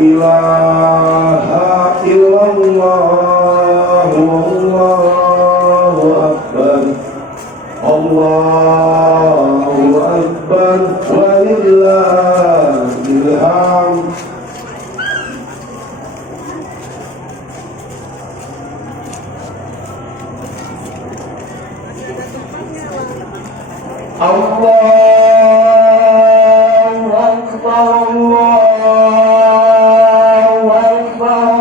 ilaha illallah wallahu akbar Allahu akbar walillahil hamd. Allahu akbar Allahu akbar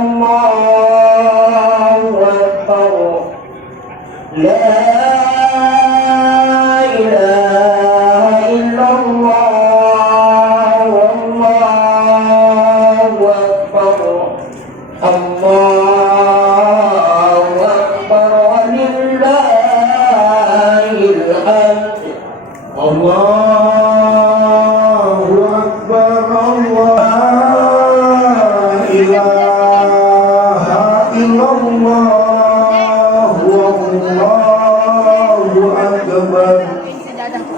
Allahu akbar la ilaha illallah wallahu akbar Allahu akbar walillahil hamd. Allahu akbar Allah ilaha illallah wallahu akbar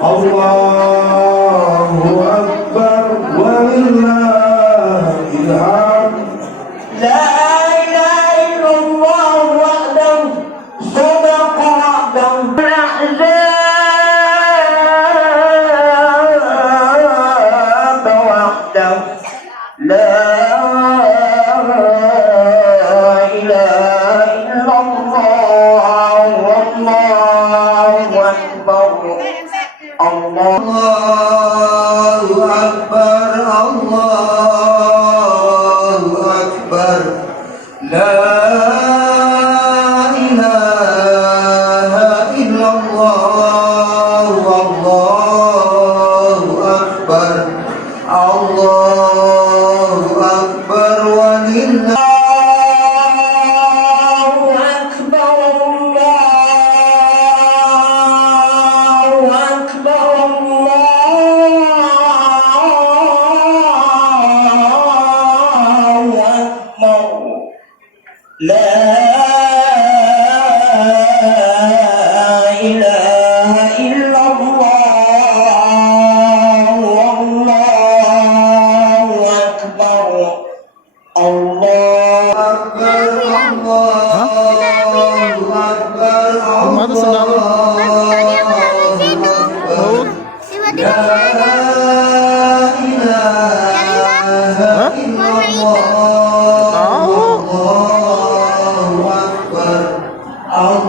Allahu akbar walillahil hamd. La ilaha illallah wahdahu sadaqa wa'dahu la ilaha illallah wallahu akbar Allahu akbar Allahu akbar la ilaha illallah wallahu akbar Allahu akbar walillah. Allahu akbar Allahu akbar Allahu akbar la ilaha illallah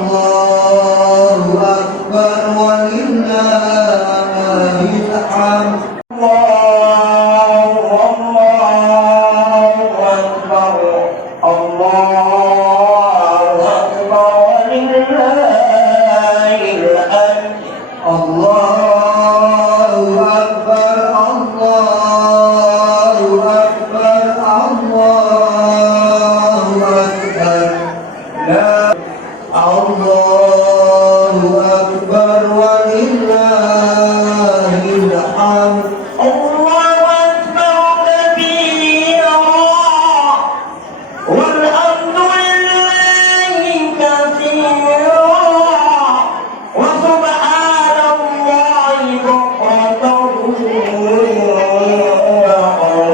Allahu akbar walillahil hamd. Allahu akbar Allahu akbar walillahil hamd. Allahu akbar Allahu akbar Allahu akbar la Allahu akbar walillahil hamd. Allahu akbar kabira walhamdulillahi katsira wa subhanallahi bukratan wa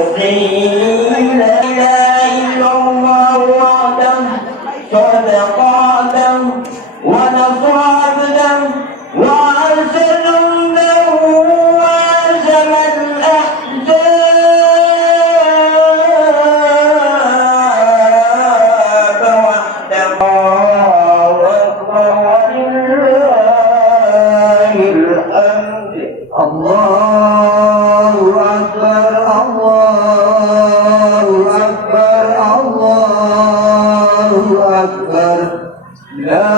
asila. La ilaha illallah wahdahu sadaqatan wa nasra abdan wa anzala lahu wa azama al-ahzab wahdahu. Allahu akbar Allahu akbar Allahu akbar la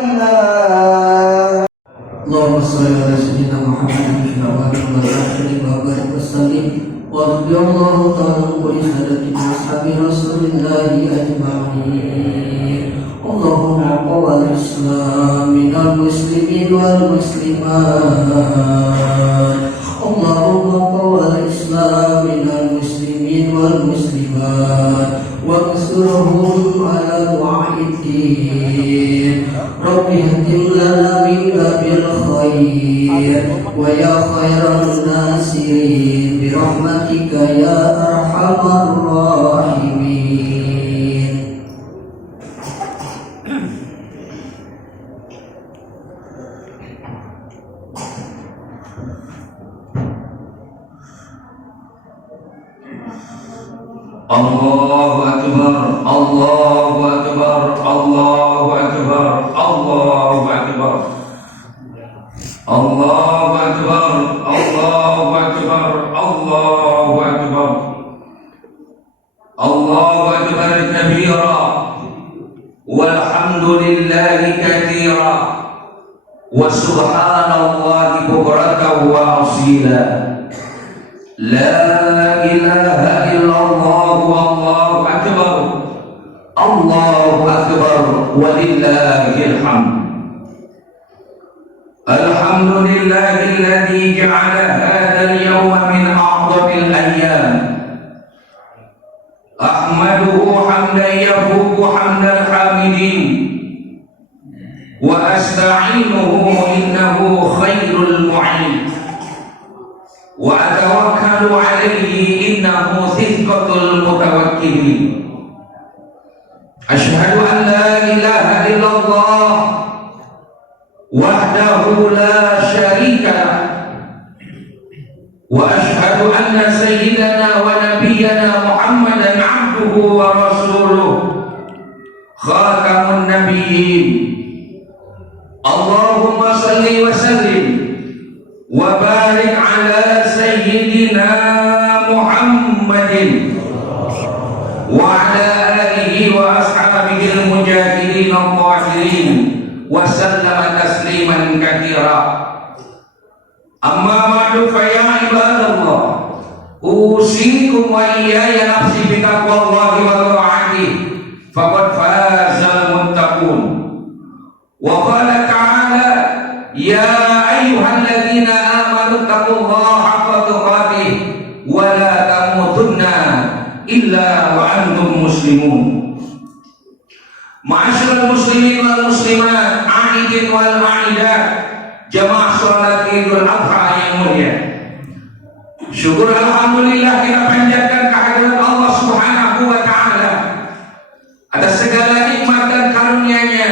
ilaha. Allahumma shalli ala sayyidina Muhammadin wa ala alihi wa sallim wa radiyallahu ta'ala an sadatina ashabi rasulillahi ajma'in. Allahumma qawwal islam minal muslimin wal muslimat. Allahumma qawwal islam minal muslimin wal muslimat wansurhum ala mu'ahiddin. Rabbi hatim lana minka bil khair wa ya khairan nasirin bi rahmatika ya arhamar الراحمين. Allahu Akbar, Allahu Akbar, Allahu Akbar, Allahu Akbar, Allahu Akbar, Allahu Akbar, Allahu Akbar, Allahu Akbar kabira, walhamdulillahi katsira, wa subhanallahi bukratan wa asila. La ilaha illallah wallahu akbar, Allahu akbar, walillahil hamd. Alhamdulillahilladzi ja'ala hadzal yawma min a'dhamil ayyam. Ahmaduhu hamdan yafuqu hamdal hamidin, wa asta'inuhu innahu khairul mu'in. Wa atawakkalu alaihi innahu thiqatul mutawakkilin. Asyhadu an la ilaha illallah wahdahu la syarika lah, wa asyhadu anna sayyidana wa nabiyyana Muhammadan abduhu wa rasuluh khatamun nabiyyin. Allahumma salli wa sallim wa barik ala sayyidina Muhammadin wa ala alihi wa ashabihi al-mujahidin al-zahirin wa sallama tasliman katsira. Amma ba'du fa ya ibadallah, usikum wa iyaya nafsi bi taqwallahi wa ta'atihi faqad fazal muttaqun. Wa qala ta'ala ya ayyuhalladzina amanu taqullaha haqqa tuqatih wa la tamutunna illa wa antum muslimun. Ma'asyiral muslimin wal muslimat, a'idin wal a'idat, jamaah salat Idul Adha yang mulia. Syukur alhamdulillah kita panjatkan kehadirat Allah Subhanahu wa taala atas segala nikmat dan karunia-Nya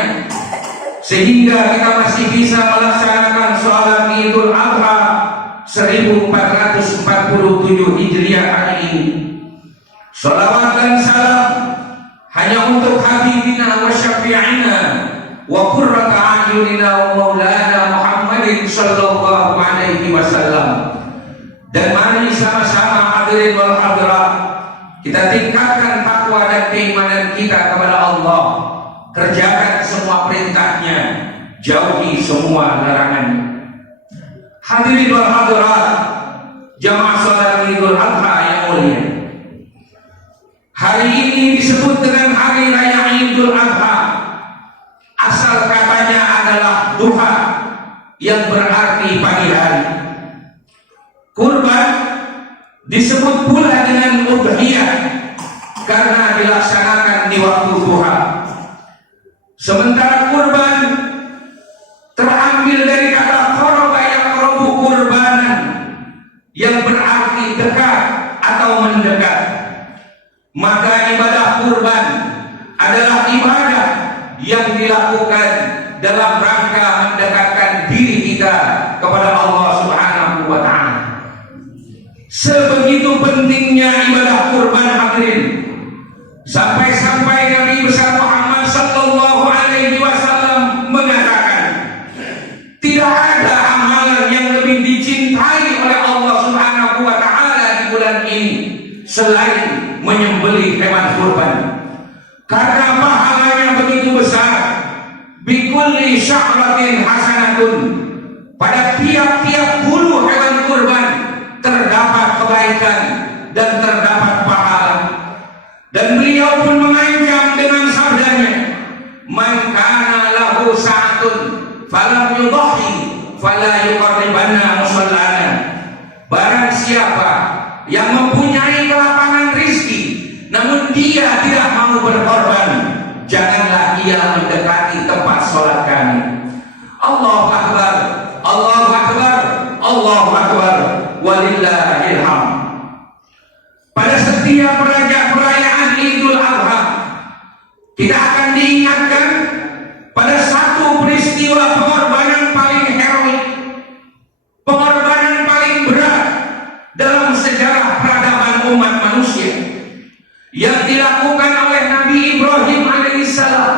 sehingga kita masih bisa melaksanakan salat Idul Adha 1447 Hijriah hari ini. Salawat dan salam hanya untuk habibina wa syafi'ina wa qurrata a'yunina wa maulana Muhammadin sallallahu alaihi wasallam. Dan mari sama-sama hadirin wal hadirat, kita tingkatkan takwa dan keimanan kita kepada Allah, kerjakan semua perintahnya, jauhi semua larangannya. Hadirin wal hadirat, jamaah salat Idul Adha yang mulia, hari ini disebut dengan hari raya Idul Adha. Asal katanya adalah duha, yang berarti pagi hari. Kurban disebut pula dengan udhiyah karena dilaksanakan di waktu duha. Sementara kurban terambil dari kata qoroba yaqrobu kurbanan, yang berarti dekat atau mendekat. Maka ibadah kurban adalah ibadah yang dilakukan dalam rangka mendekatkan diri kita kepada Allah Subhanahu wa ta'ala. Sebegitu pentingnya ibadah kurban hadirin, sampai-sampai Nabi besar Muhammad sallallahu alaihi wasallam mengatakan, tidak ada amalan yang lebih dicintai oleh Allah Subhanahu wa ta'ala di bulan ini selain menyembelih hewan kurban, karena pahalanya begitu besar. Bikulli sya'ratin hasanatun, pada tiap-tiap bulu hewan kurban terdapat kebaikan dan terdapat pahala. Dan beliau pun mengancam dengan sabdanya, man kana lahu sa'atun falam yudhi fala yuqarribanna musallana. Barang siapa yang mempunyai kelapangan rizki namun dia tidak mau berkorban, janganlah ia mendekati tempat sholat kami. Allahu Akbar, Allahu Akbar, Allahu Akbar, walillahil hamd. Pada setiap dalam sejarah peradaban umat manusia yang dilakukan oleh Nabi Ibrahim alaihissalam,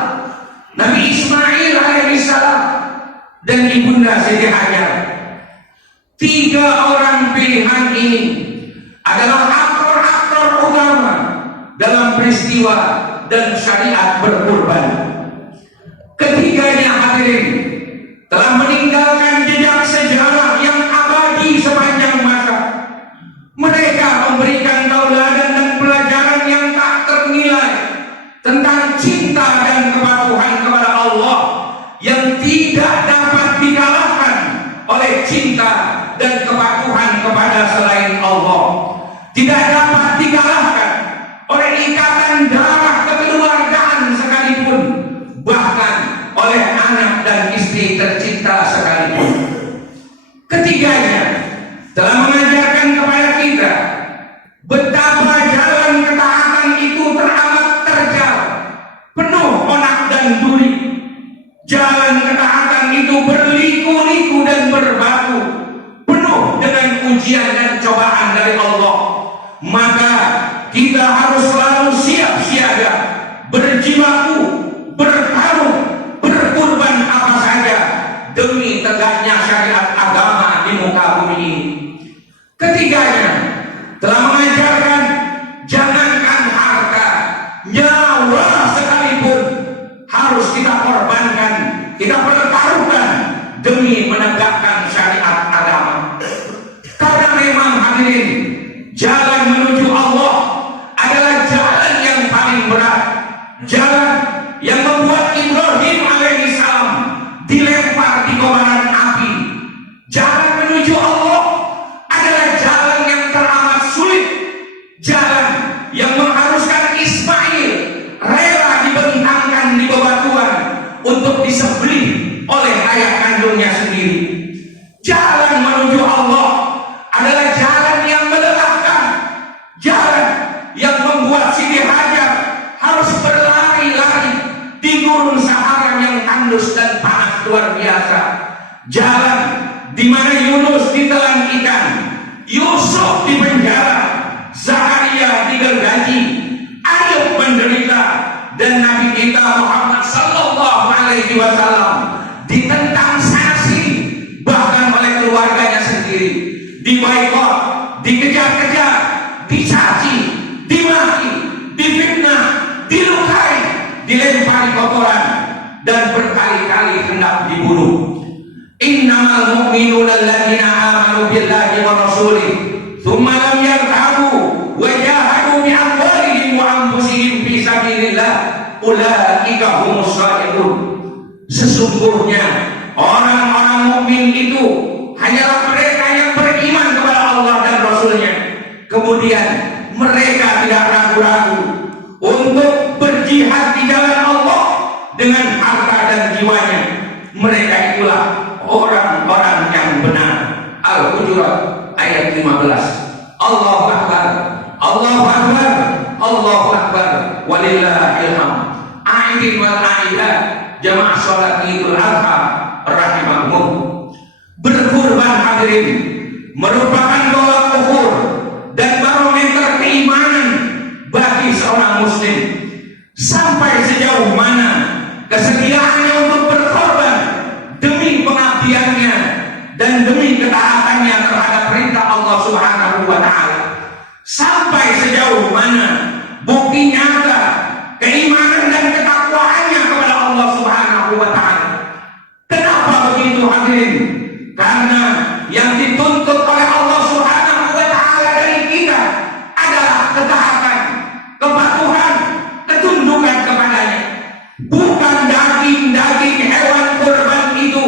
Nabi Ismail alaihissalam, dan Ibunda Siti Hajar. Tiga orang pilihan ini adalah aktor-aktor utama dalam peristiwa dan syariat berkurban. Ketiganya hadirin telah meninggalkan jejak sejarah yang abadi sepanjang masa. Mereka memberikan tauladan dan pelajaran yang tak ternilai tentang cinta dan kepatuhan kepada Allah yang tidak dapat dikalahkan oleh cinta dan kepatuhan kepada selain Allah. Tidak dapat dikalahkan oleh ikatan darah kekeluargaan sekalipun, bahkan oleh anak dan istri tercinta sekalipun. Ketiganya telah mengajarkan kepada kita betapa jalan ketaatan itu teramat terjal, penuh onak dan duri. Jalan ketaatan itu berliku-liku dan berbatu, penuh dengan ujian dan cobaan dari Allah. Maka kita harus selalu siap siaga, berjibaku, bertarung, berkorban apa saja demi tegaknya syariat agama di muka bumi ini. Ketiganya telah mengajarkan jangankan harta, nyawa sekalipun harus kita korbankan, kita pertaruhkan demi menegakkan syariat agama. Karena memang hadirin, jalan menuju Allah adalah jalan yang paling berat, jalan yang membuat Ibrahim alaihissalam dilempar di kobaran api. Jalan menuju Allah adalah jalan yang teramat sulit, jalan yang mengharuskan Ismail rela dibentangkan di bebatuan untuk disembelih oleh ayah kandungnya sendiri. Jalan menuju Allah adalah jalan yang melelahkan, jalan yang membuat Siti Hajar harus berlari-lari di gurun Sahara yang tandus dan panas luar biasa. Jalan di mana Yunus ditelan ikan, Yusuf di penjara, Zakaria digergaji, Ayub menderita, dan Nabi kita Muhammad sallallahu alaihi wasallam ditentang sana sini, bahkan oleh keluarganya sendiri, diboikot, dikejar-kejar, dicaci, dimaki, difitnah, dilukai, dilempari kotoran, dan berkali-kali hendak dibunuh. Innamal mu'minuna alladzina amanu billahi wa rasulih tsumma lam yartabu wa jahadu bi amwalihim wa anfusihim fi sabilillah ulaika humus shadiqun. Sesungguhnya orang-orang mukmin itu hanyalah mereka yang beriman kepada Allah dan Rasulnya, kemudian mereka tidak ragu-ragu untuk berjihad di jalan Allah dengan harta dan jiwanya. Mereka itulah orang-orang yang benar. Al-Hujurat ayat 15. Allahu Akbar, Allahu Akbar, Allahu Akbar, walillahil hamd. Aidin wal aidat, jamaah sholat Idul Adha rahimahumullah. Berkurban hadirin merupakan tolak ukur dan barometer keimanan bagi seorang muslim. Sampai sejauh mana kesediaannya untuk berkorban demi pengabdiannya dan demi ketaatannya terhadap perintah Allah Subhanahu wa taala. Sampai sejauh mana bukti nyata keimanan dan ketakwaannya kepada Allah Subhanahu wa taala. Kenapa begitu hadirin? Karena yang dituntut oleh Allah Subhanahu wa taala dari kita adalah ketaatan, kepatuhan, ketundukan kepadanya. Bukan daging-daging hewan kurban itu,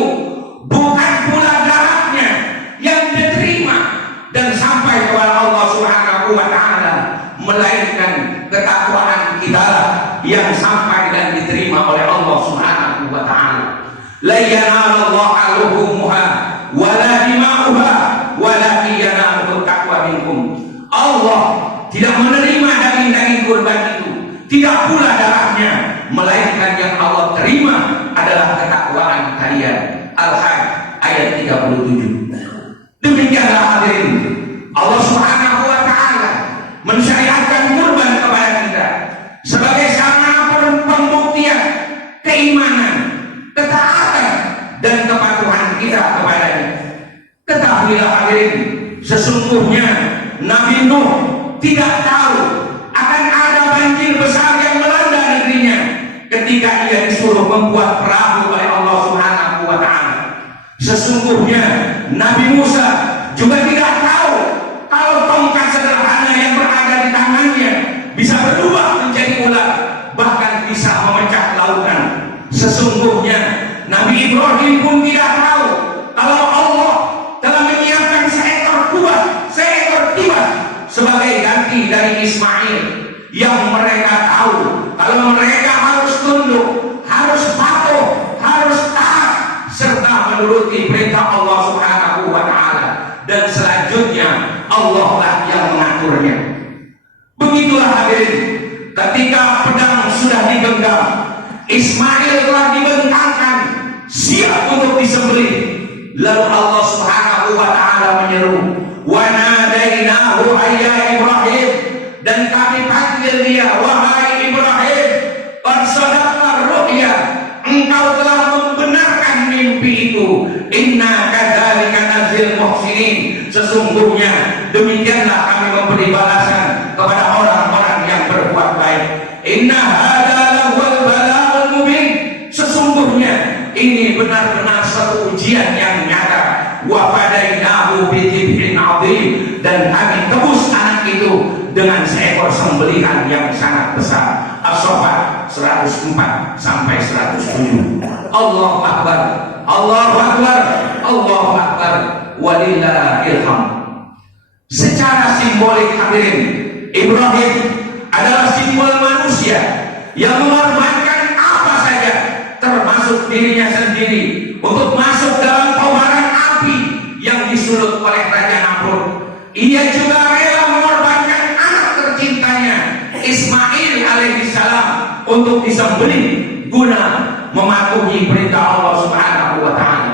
bukan pula darahnya yang diterima dan sampai kepada Allah Subhanahu wa taala, melainkan ketakwaan kita yang sampai dan diterima oleh Allah Subhanahu wa taala. La yanalallaha luhumuha wala dima'uha walakin yanaluhu taqwa minkum. Allah tidak menerima daging-daging kurban itu, tidak pula darahnya, melainkan yang Allah terima adalah ketakwaan kalian. Al-Hajj ayat 37. Demikianlah hadirin, Allah Subhanahu Nabi Nuh tidak tahu akan ada banjir besar yang melanda negerinya ketika ia disuruh membuat perahu oleh Allah Subhanahu wa Ta'ala. Sesungguhnya Nabi Musa juga tidak tahu kalau tongkat sederhana yang berada di tangannya bisa berubah menjadi ular, bahkan bisa memecah lautan. Sesungguhnya Nabi Ibrahim pun tidak tahu kalau Allah telah menyiapkan seekor tiwas sebagai ganti dari Ismail, yang mereka tahu kalau mereka harus tunduk, harus patuh, harus taat serta menuruti perintah Allah Subhanahu wa Ta'ala, dan selanjutnya Allah lah yang mengaturnya. Begitulah hadirin, ketika pedang sudah digenggam, Ismail telah dibentangkan siap untuk disembelih, lalu Allah Subhanahu wa Ta'ala menyeru, wa nadainahu ayya Ibrahim, dan kami panggil dia, wahai Ibrahim, qad sadaqta ru'ya, engkau telah membenarkan mimpi itu, inna kadzalika nadzil muhsinin, sesungguhnya demikianlah kami memberi balasan kepada orang-orang yang berbuat baik. Inna hadza lahul bala'ul mubin, sesungguhnya ini benar-benar satu ujian yang nyata. Wa fadainahu bidzibhin 'adzim, dan kami tebus anak itu dengan seekor sembelihan yang sangat besar. As-Saffat 104 sampai 107. Allahu Akbar, Allahu Akbar, Allahu Akbar, walillahil hamd. Secara simbolik hadirin, Ibrahim adalah simbol manusia yang mengorbankan apa saja, termasuk dirinya sendiri, untuk masuk dalam kobaran api yang disulut oleh Raja Namrud. Ia juga rela mengorbankan anak tercintanya Ismail alaihissalam untuk disembelih guna mematuhi perintah Allah Subhanahu wa Ta'ala.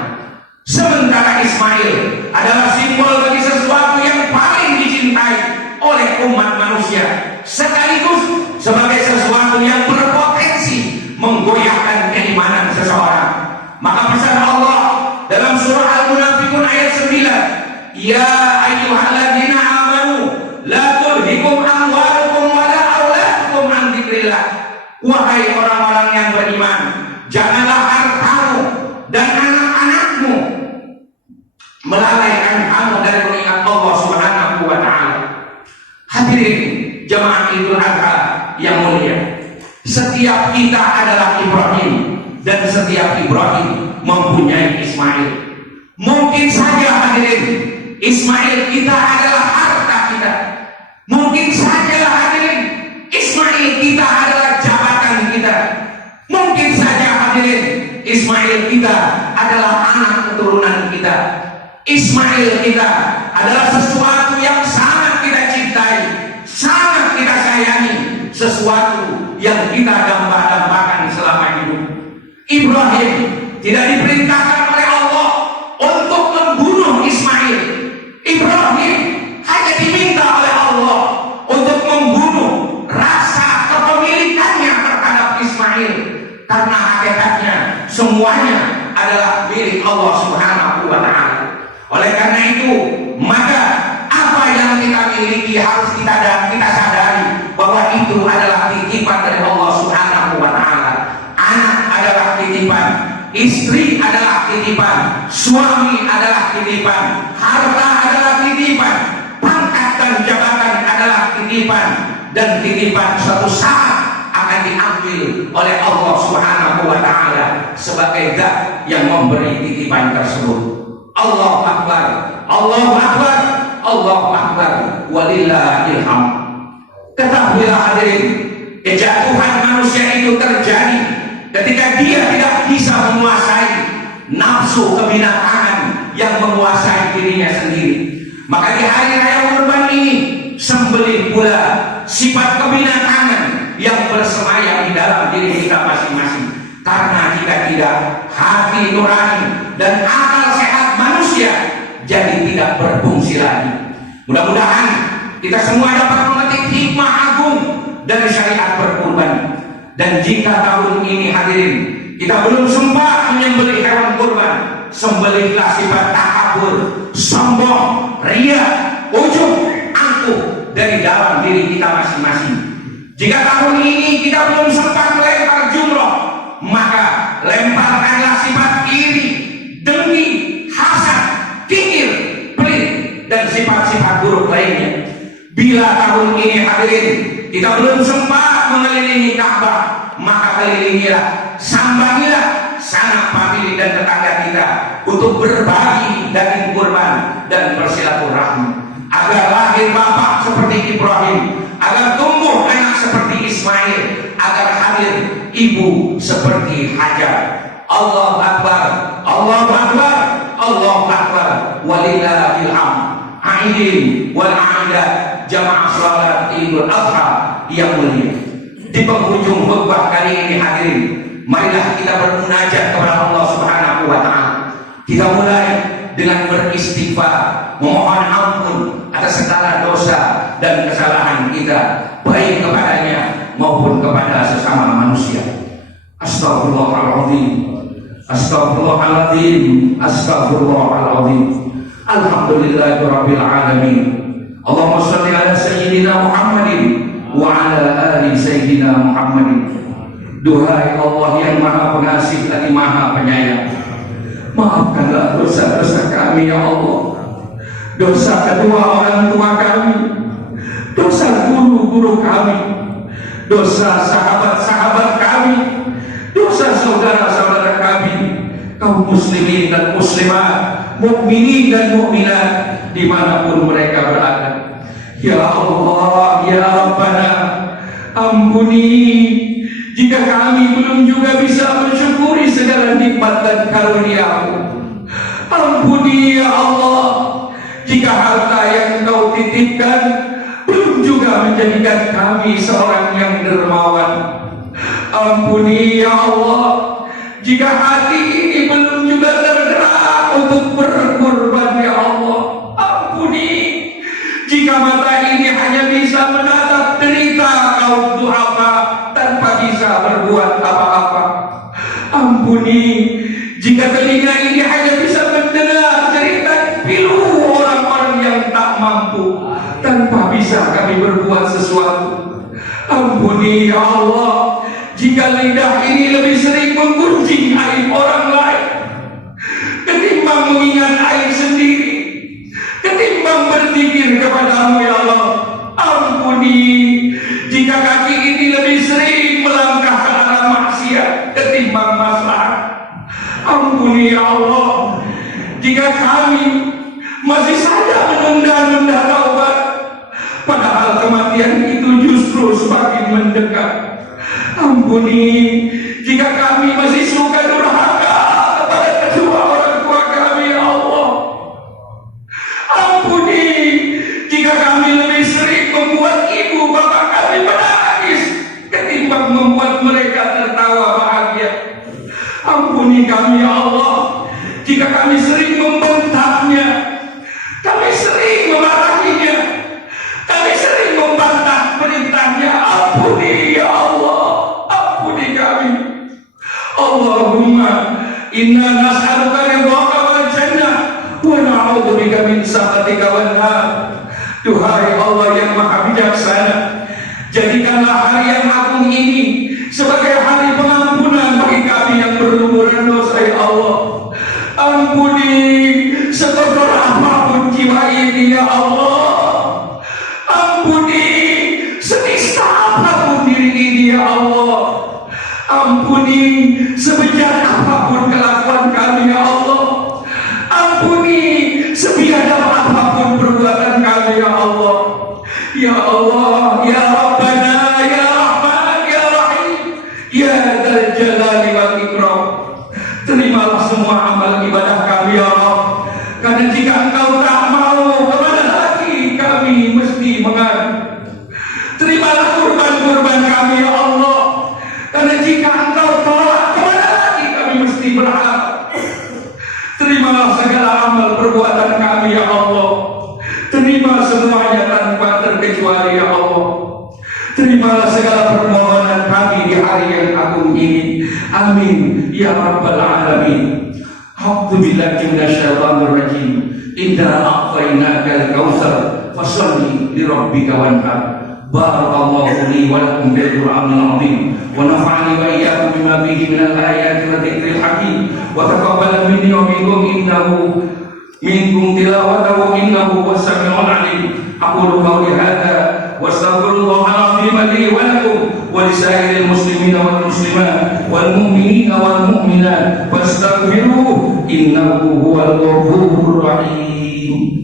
Sementara Ismail adalah simbol bagi sesuatu yang paling dicintai oleh umat manusia, sekaligus sebagai sesuatu yang berpotensi menggoyahkan keimanan seseorang. Maka pesan Allah dalam surah Al-Munafiqun ayat 9, ya ayyuhalladzina amanu la tulhikum amwalukum wala auladukum an dzikrillah, wahai orang-orang yang beriman, janganlah hartamu dan anak-anakmu melalaikan kamu dari mengingat Allah Subhanahu wa Ta'ala. Hadirin jemaah Idul Adha yang mulia, setiap kita adalah Ibrahim, dan setiap Ibrahim mempunyai Ismail. Mungkin saja hadirin, Ismail kita adalah harta kita. Mungkin saja hadirin, Ismail kita adalah jabatan kita. Mungkin saja hadirin, Ismail kita adalah anak keturunan kita. Ismail kita adalah sesuatu yang sangat kita cintai, sangat kita sayangi, sesuatu yang kita dambakan selama hidup. Ibrahim tidak diperintahkan oleh Allah untuk membunuh Ismail. Ibrahim hanya diminta oleh Allah untuk membunuh rasa kepemilikannya terhadap Ismail, karena hakikatnya semuanya adalah milik Allah Subhanahu wa Ta'ala. Oleh karena itu, maka apa yang kita miliki harus kita sadari bahwa itu adalah titipan dari Allah Subhanahu wa Ta'ala. Anak adalah titipan, istri adalah titipan, suami adalah titipan, harta adalah titipan, pangkat dan jabatan adalah titipan, dan titipan suatu saat akan diambil oleh Allah Subhanahu wa Ta'ala sebagai zat yang memberi titipan tersebut. Allahu Akbar, Allahu Akbar, Allahu Akbar, walillahil hamd. Ketahuilah hadirin, kejatuhan manusia itu terjadi ketika dia tidak bisa menguasai nafsu kebinatangan yang menguasai dirinya sendiri. Maka di hari raya Kurban ini, sembelih pula sifat kebinatangan yang bersemayam di dalam diri kita masing-masing. Karena jika tidak, hati nurani dan akal sehat manusia jadi tidak berfungsi lagi. Mudah-mudahan kita semua dapat memetik hikmah agung dari syariat berkurban. Dan jika tahun ini hadirin kita belum sempat menyembelih hewan kurban, sembelihlah sifat takabur, sombong, ria, ujub, angkuh dari dalam diri kita masing-masing. Jika tahun ini kita belum sempat melempar jumroh, maka lemparkanlah sifat iri, dengki, hasad, kikir, pelit, dan sifat-sifat buruk lainnya. Bila tahun ini hadirin kita belum sempat mengelilingi Ka'bah, maka kelilingilah, sambangilah sanak famili dan tetangga kita untuk berbagi daging kurban dan bersilaturahmi, agar lahir bapak seperti Ibrahim, agar tumbuh anak seperti Ismail, agar hadir ibu seperti Hajar. Allahu Akbar, Allahu Akbar, Allahu Akbar, walillahil hamd. Aidin wal aidat, jamaah salat Idul Adha yang mulia. Di penghujung khutbah kali ini hadirin, marilah kita bermunajat kepada Allah Subhanahu wa taala. Kita mulai dengan beristighfar, memohon ampun atas segala dosa dan kesalahan kita, baik kepadanya maupun kepada sesama manusia. Astagfirullahaladzim, astagfirullahaladzim, astagfirullahaladzim. Alhamdulillahirabbil alamin. Allahumma shalli ala sayyidina Muhammadin wa ala ali sayyidina Muhammadin. Duhai Allah yang Maha Pengasih lagi Maha Penyayang, maafkanlah dosa-dosa kami ya Allah. Dosa kedua orang tua kami, dosa guru-guru kami, dosa sahabat-sahabat kami, dosa saudara-saudara kami, kaum muslimin dan muslimat, mukminin dan mukminat dimanapun mereka berada. Ya Allah, ya Rabbana, ampuni jika kami belum juga bisa mensyukuri segala nikmat dan karunia-Mu. Ampuni ya Allah jika harta yang Engkau titipkan belum juga menjadikan kami seorang yang dermawan. Ampuni ya Allah jika hati ini belum juga tergerak untuk berkorban ya Allah. Ampuni jika mata ini hanya bisa menatap derita kaum du'afa tanpa bisa berbuat apa-apa. Ampuni jika telinga ini hanya bisa mendengar cerita pilu orang-orang yang tak mampu tanpa bisa kami berbuat sesuatu. Ampuni ya Allah jika lidah ini lebih sering menggunjing aib orang lain ketimbang mengingat aib sendiri, ketimbang berzikir kepada-Mu ya Allah. Ampuni jika kaki ini lebih sering melangkah ke arah maksiat ketimbang maslahat. Ampuni ya Allah jika kami masih saja menunda-nunda taubat, padahal kematian itu justru semakin mendekat. Ampuni jika kami masih suka durhaka kepada kedua orang tua kami ya Allah. Ampuni jika kami lebih sering membuat ibu bapak kami menangis ketimbang membuat mereka tertawa bahagia. Ampuni kami ya Allah jika kami sering membentaknya, kami sering memarahinya, kami sering membantah perintahnya. Ampuni ya Allah, ampuni kami. Allahumma inna nas'aluka ridhaka wal jannah wa na'udzubika min sakhatika wan nar. Duhai Allah yang Maha Bijaksana, jadikanlah hari yang agung ini sebagai hari pengampunan bagi kami yang berlumuran dosa ya Allah. Ampuni sekotor apapun jiwa ini ya Allah. Ampuni senista apapun diri ini ya Allah. Ampuni sebejat apapun kelakuan kami ya Allah. Ampuni sebiadab apapun perbuatan kami ya Allah. Ya Allah, ya Rabbana, ya Rahman, ya Rahim, ya Dzal Jalali wal Ikram. Terimalah semua amal ibadah kami ya Allah. Karena jika Engkau tak mau, kemana lagi kami mesti mengadu. Terimalah kurban-kurban kami ya Allah. Karena jika Engkau tolak, kemana lagi kami mesti berharap. Terimalah segala amal perbuatan kami ya Allah. Terima semuanya tanpa terkecuali ya Allah. Terimalah segala permohonan kami di hari yang agung ini. Amin ya Rabbal Alamin. A'udzu billahi minasyaitonir rajim. Inna a'tainakal kautsar fasalli li rabbika wanhar. Barakallahu li wa lakum bil Qur'anil azim wa nafa'ani wa iyyakum bima fihi minal ayati wa dzikril hakim wa taqabbal minni wa minkum tilawatahu innahu huwas samiul alim. Aqulu qawli hadza wa astaghfirullahal azim li wa lakum wa lisairil muslimina wal muslimat wal mu'minina wal mu'minat fastaghfiruhu innahu huwal ghafurur rahim.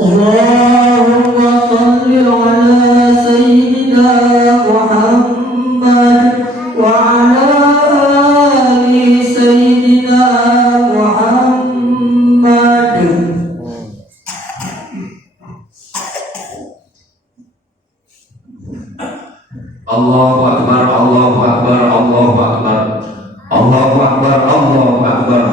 Allahumma salli ala sayyidina Muhammad wa ala ali sayyidina Muhammad. Allahu akbar, Allahu akbar, Allahu akbar, Allahu akbar, Allahu akbar,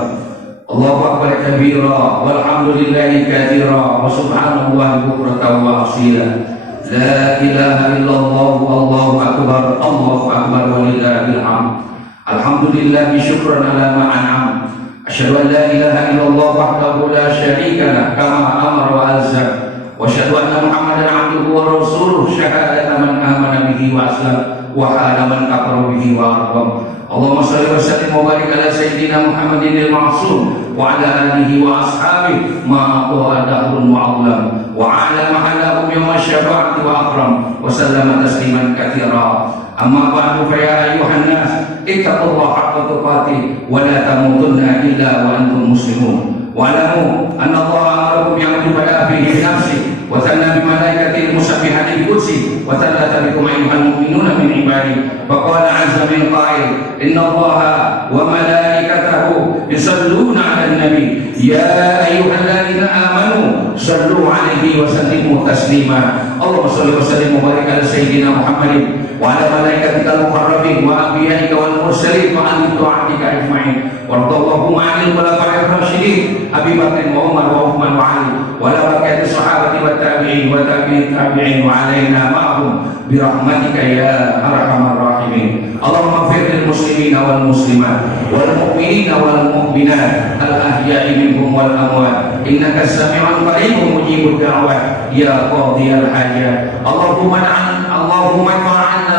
Allahu akbar kabira, walhamdulillahi katsira, wa subhanallahi bukratan wa asila. La ilaha illallah, Allahu akbar, Allahu akbar, walillahil hamd. Alhamdulillah syukran ala ma an'am. Asyhadu an la ilaha illallah wahdahu la syarika lah kama amara wa alzam. Wa asyhadu anna Muhammadan abduhu wa rasuluh syahadatan man amana bihi wa aslam wa hala man kafara bihi wa aqam. Allahumma shalli wa sallim wa barik ala sayyidina Muhammadin al-ma'sum wa ala alihi wa ashabihi ma qadahrun wa ulam wa ala mahallahum yawm asy-syafa'ati wa akram wa sallama tasliman katsira. Amma ba'du fa ya ayyuhan nas ittaqullaha haqqa tuqatih wa la tamutunna illa wa antum muslimun. Wa alamu anna Allah amarakum bi'ibadati fihi bi nafsihi wa tanna bi malaikatihi musabbihati bi qudsi wa tallata bikum ayyuhal mu'minuna min ibadihi. Fa qala 'azza min qa'il inna Allaha wa malaikatahu yusalluna 'alan nabi ya ayyuhalladzina amanu sallu 'alaihi wa sallimu taslima. Allahumma shalli wa sallim wa barik ala sayyidina Muhammadin wa ala malaikatikal muqarrabin wa anbiya'ika wal mursalin wa ahli ta'atika ajma'in. Warḍallahu 'anil khulafa'ir rasyidin Abi Bakr wa Umar wa Uthman wa Ali wa ala barakati sahabati wa tabi'in wa tabi'in tabi'in wa alaina ma'hum bi rahmatika ya arhamar rahimin. Allahumma ighfir lil muslimina wal muslimat wal mu'minina wal mu'minat al ahya'i minhum wal amwat innaka sami'un qaribun mujibud da'wat ya qadhiyal hajat. Allahumma ta'anna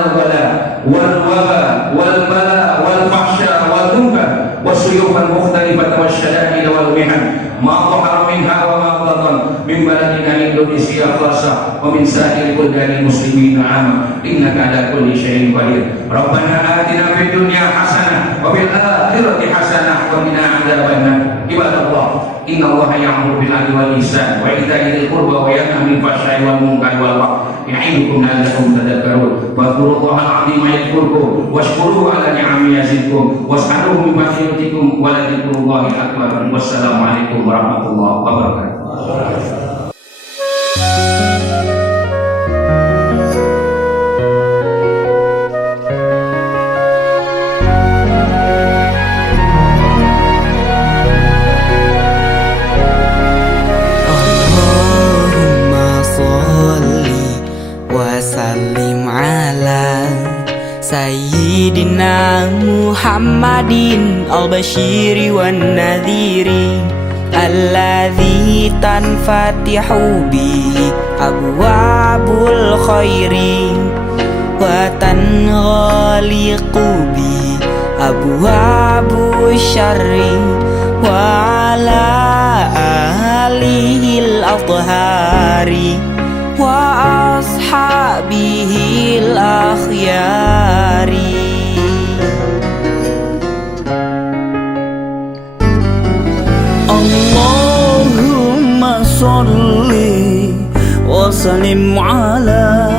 al-bala wal waba wal bala wal fahsya wal munkar والسيوف المختلفة والشدائد والمحن ما ظهر منها وما بطن من بلدنا إندونيسيا خاصة ومن سائر بلدان المسلمين عامة إنك على كل شيء قدير. ربنا آتنا في الدنيا حسنة وفي الآخرة حسنة وقنا عذاب النار. عباد الله إن الله يأمر بالعدل والإحسان وإيتاء ذي القربى وينهى عن الفحشاء والمنكر والبغي يعظكم لعلكم تذكرون. فاذكروا الله العظيم يذكركم واشكروه على نعمه يزدكم واسألوه من فضيلتكم ولذكر الله أكبر. والسلام عليكم ورحمة الله وبركاته. Sayyidina Muhammadin al-Bashiri wan nadhiri alladhi tanfatihu bihi abwabul khairi wa tanghaliqu bihi abwabu syarri wa ala alihi al-athhari wa ashabihi al-akhyari. Allahumma salli wa sallim ala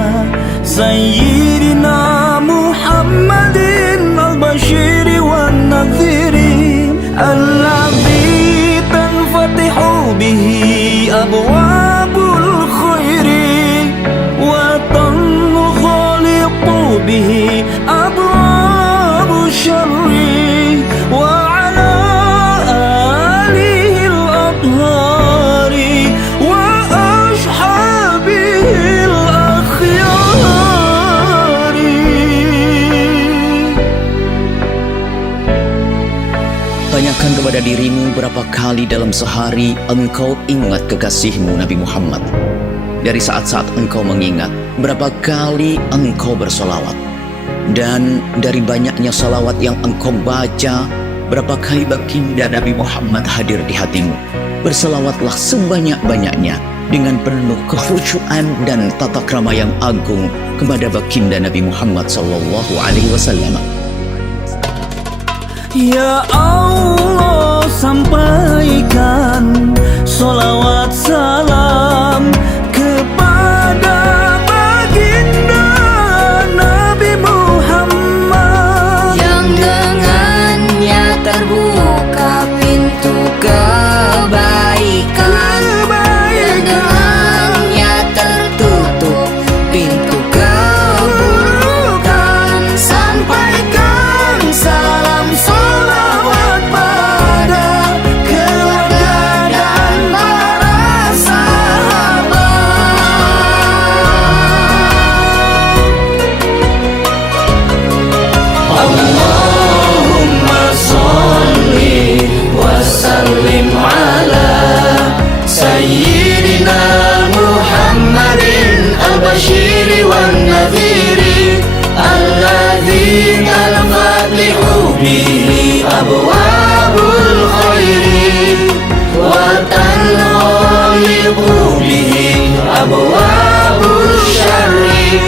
sayyidina Muhammadin al-Bashiri wan nadhiri alladhi tanfatihu bihi abwabul khairi wa tanghaliqu bihi abwabu syarri wa ala alihi al-athhari wa ashabihi al-akhyari. Banyakkan kepada kepada dirimu berapa kali dalam sehari engkau ingat kekasihmu Nabi Muhammad. Dari saat-saat engkau mengingat, berapa kali engkau bersolawat. Dan dari banyaknya salawat yang engkau baca, berapa kali baginda Nabi Muhammad hadir di hatimu. Berselawatlah sebanyak-banyaknya dengan penuh kekhusyuan dan tata krama yang agung kepada baginda Nabi Muhammad SAW. Ya Allah, sampaikan solawat salam kepada baginda Nabi Muhammad, yang dengannya terbuka pintu kebaikan, dan dengannya tertutup pintu keburukan. Sampaikan salam solawat pada keluarga dan para sahabat. Allahumma sholli wa sallim ala Sayyidina Muhammadin al-Bashiri wan nadhiri alladhi al-fatihu bihi abwabul khairi wa tanghaliqu bihi abwabul syarri